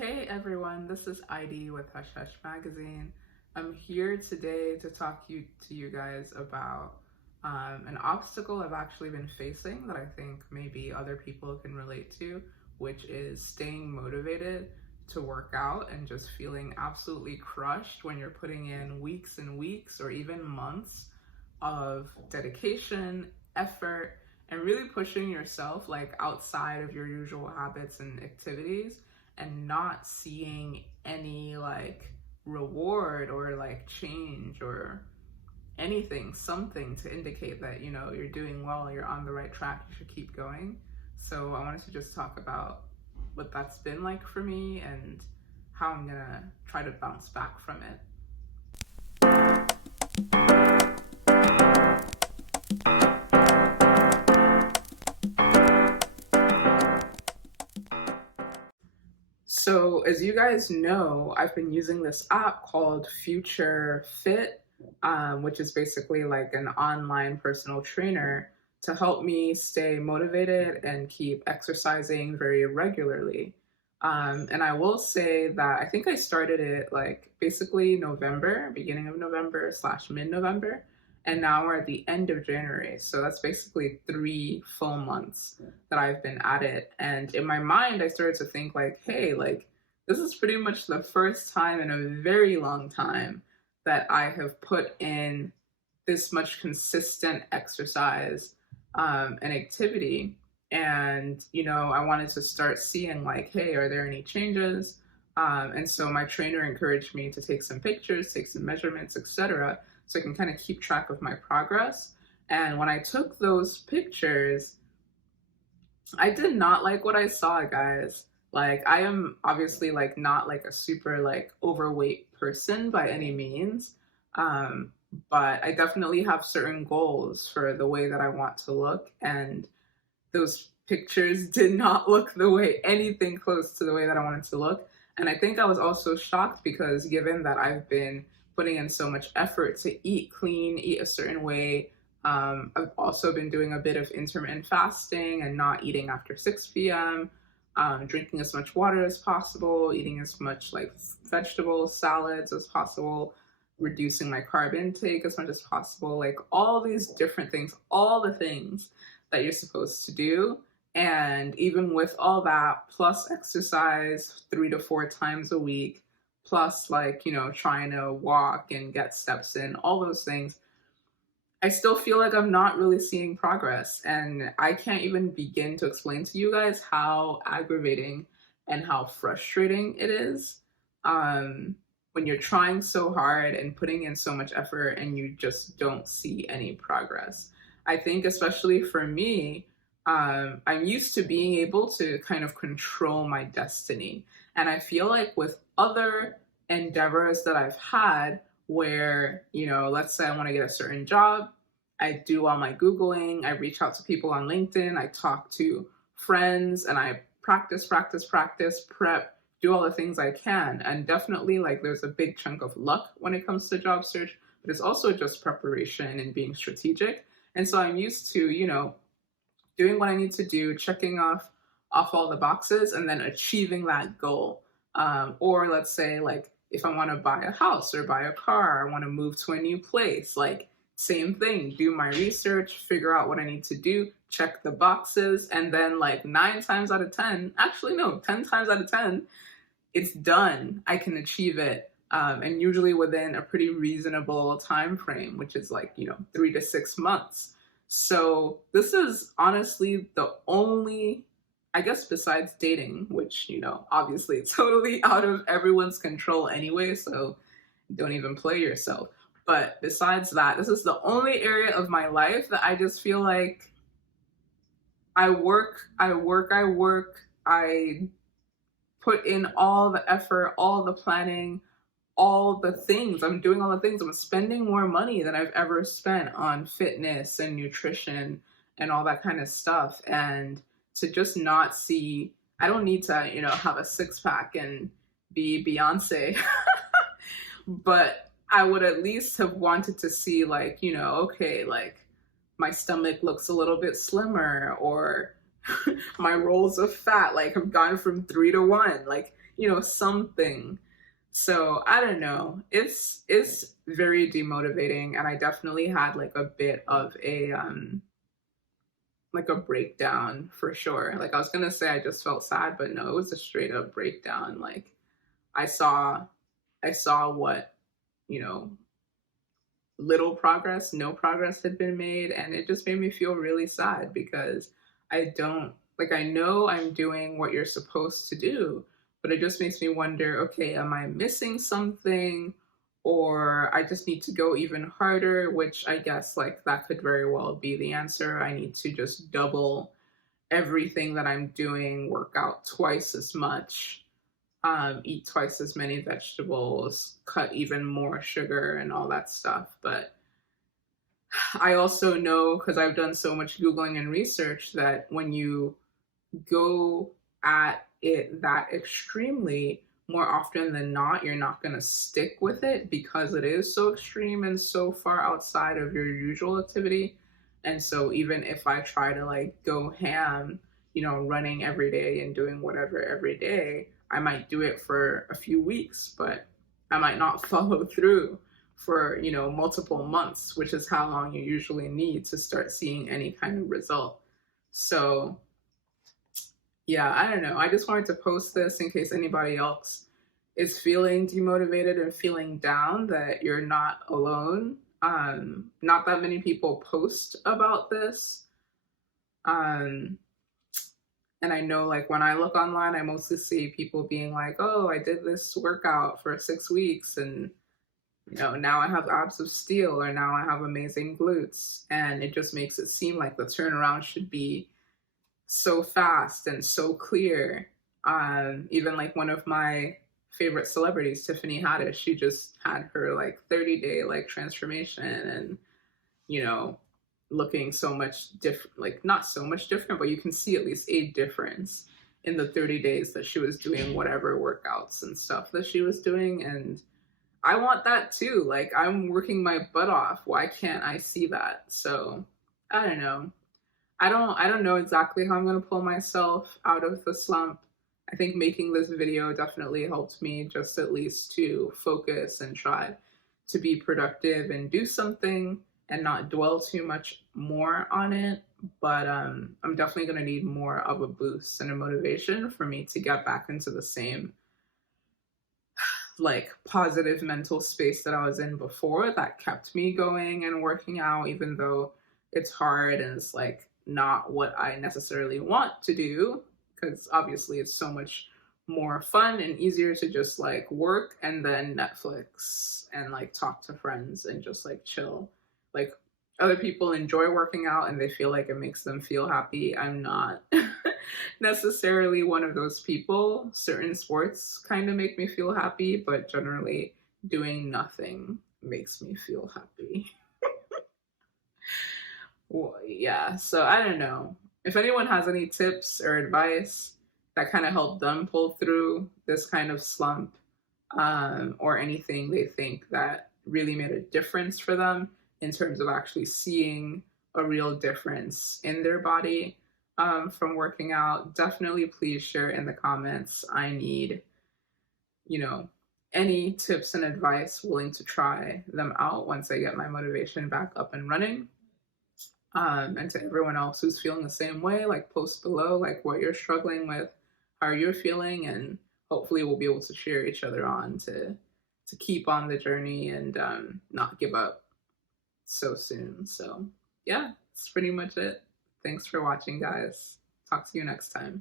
Hey everyone, this is ID with Hush Hush Magazine. I'm here today to talk to you guys about an obstacle I've actually been facing that I think maybe other people can relate to, which is staying motivated to work out and just feeling absolutely crushed when you're putting in weeks and weeks or even months of dedication, effort, and really pushing yourself like outside of your usual habits and activities and not seeing any like reward or like change or anything, something to indicate that, you're doing well, you're on the right track, you should keep going. So I wanted to just talk about what that's been like for me and how I'm gonna try to bounce back from it. So as you guys know, I've been using this app called Future Fit, which is basically like an online personal trainer to help me stay motivated and keep exercising very regularly. And I will say that I think I started it like basically November, beginning of November / mid-November, and now we're at the end of January. So that's basically 3 full months that I've been at it. And in my mind, I started to think like, hey, like this is pretty much the first time in a very long time that I have put in this much consistent exercise and activity. And, I wanted to start seeing like, hey, are there any changes? And so my trainer encouraged me to take some pictures, take some measurements, etc., so I can kind of keep track of my progress. And when I took those pictures, I did not like what I saw, guys. Like, I am obviously like not like a super like overweight person by any means. But I definitely have certain goals for the way that I want to look. And those pictures did not look anything close to the way that I wanted to look. And I think I was also shocked because given that I've been putting in so much effort to eat clean, eat a certain way, I've also been doing a bit of intermittent fasting and not eating after 6 p.m., drinking as much water as possible, eating as much like vegetables, salads as possible, reducing my carb intake as much as possible, like all these different things, all the things that you're supposed to do. And even with all that, plus exercise 3 to 4 times a week, plus like, trying to walk and get steps in, all those things, I still feel like I'm not really seeing progress. And I can't even begin to explain to you guys how aggravating and how frustrating it is when you're trying so hard and putting in so much effort and you just don't see any progress. I think especially for me, I'm used to being able to kind of control my destiny. And I feel like with other endeavors that I've had where, let's say I want to get a certain job, I do all my Googling, I reach out to people on LinkedIn, I talk to friends, and I practice, prep, do all the things I can. And definitely like there's a big chunk of luck when it comes to job search, but it's also just preparation and being strategic. And so I'm used to, doing what I need to do, checking off all the boxes and then achieving that goal. Or let's say like if I want to buy a house or buy a car, I want to move to a new place, like same thing, do my research, figure out what I need to do, check the boxes, and then like 9 times out of 10, actually no, 10 times out of 10, it's done. I can achieve it. And usually within a pretty reasonable time frame, which is like, 3 to 6 months. So this is honestly the only, I guess besides dating, which, obviously totally out of everyone's control anyway, so don't even play yourself. But besides that, this is the only area of my life that I just feel like I put in all the effort, all the planning, all the things. I'm doing all the things. I'm spending more money than I've ever spent on fitness and nutrition and all that kind of stuff. And to just not see, I don't need to, have a 6-pack and be Beyonce, but I would at least have wanted to see like, okay, like my stomach looks a little bit slimmer, or my rolls of fat like have gone from 3 to 1. Like something. So I don't know. It's very demotivating, and I definitely had like a bit of a like a breakdown for sure. Like I was gonna say I just felt sad, but no, it was a straight up breakdown. Like I saw I saw what, you know, little progress, no progress had been made. And it just made me feel really sad because I don't, like, I know I'm doing what you're supposed to do, but it just makes me wonder, okay, am I missing something? Or I just need to go even harder, which I guess like that could very well be the answer. I need to just double everything that I'm doing, work out twice as much, eat twice as many vegetables, cut even more sugar and all that stuff. But I also know, because I've done so much Googling and research, that when you go at it that extremely, more often than not, you're not going to stick with it because it is so extreme and so far outside of your usual activity. And so, even if I try to like go ham, running every day and doing whatever every day, I might do it for a few weeks, but I might not follow through for, multiple months, which is how long you usually need to start seeing any kind of result. So, yeah, I don't know. I just wanted to post this in case anybody else is feeling demotivated and feeling down, that you're not alone. Not that many people post about this. Um, and I know, like, when I look online, I mostly see people being like, oh, I did this workout for 6 weeks and, now I have abs of steel, or now I have amazing glutes. And it just makes it seem like the turnaround should be so fast and so clear. Even like one of my favorite celebrities, Tiffany Haddish, she just had her like 30-day like transformation, and you know, looking so much different, like not so much different, but you can see at least a difference in the 30 days that she was doing whatever workouts and stuff that she was doing. And I want that too. Like, I'm working my butt off. Why can't I see that? So I don't know. I don't know exactly how I'm going to pull myself out of the slump. I think making this video definitely helped me just at least to focus and try to be productive and do something and not dwell too much more on it. But I'm definitely going to need more of a boost and a motivation for me to get back into the same like positive mental space that I was in before, that kept me going and working out, even though it's hard and it's like not what I necessarily want to do, because obviously it's so much more fun and easier to just like work and then Netflix and like talk to friends and just like chill. Like, other people enjoy working out and they feel like it makes them feel happy. I'm not necessarily one of those people. Certain sports kind of make me feel happy, but generally doing nothing makes me feel happy. Well, yeah, so I don't know. If anyone has any tips or advice that kind of help them pull through this kind of slump, or anything they think that really made a difference for them in terms of actually seeing a real difference in their body, from working out, definitely please share in the comments. I need, you know, any tips and advice, willing to try them out once I get my motivation back up and running. And to everyone else who's feeling the same way, like post below, like what you're struggling with, how you're feeling, and hopefully we'll be able to cheer each other on to keep on the journey and not give up so soon. So yeah, that's pretty much it. Thanks for watching, guys. Talk to you next time.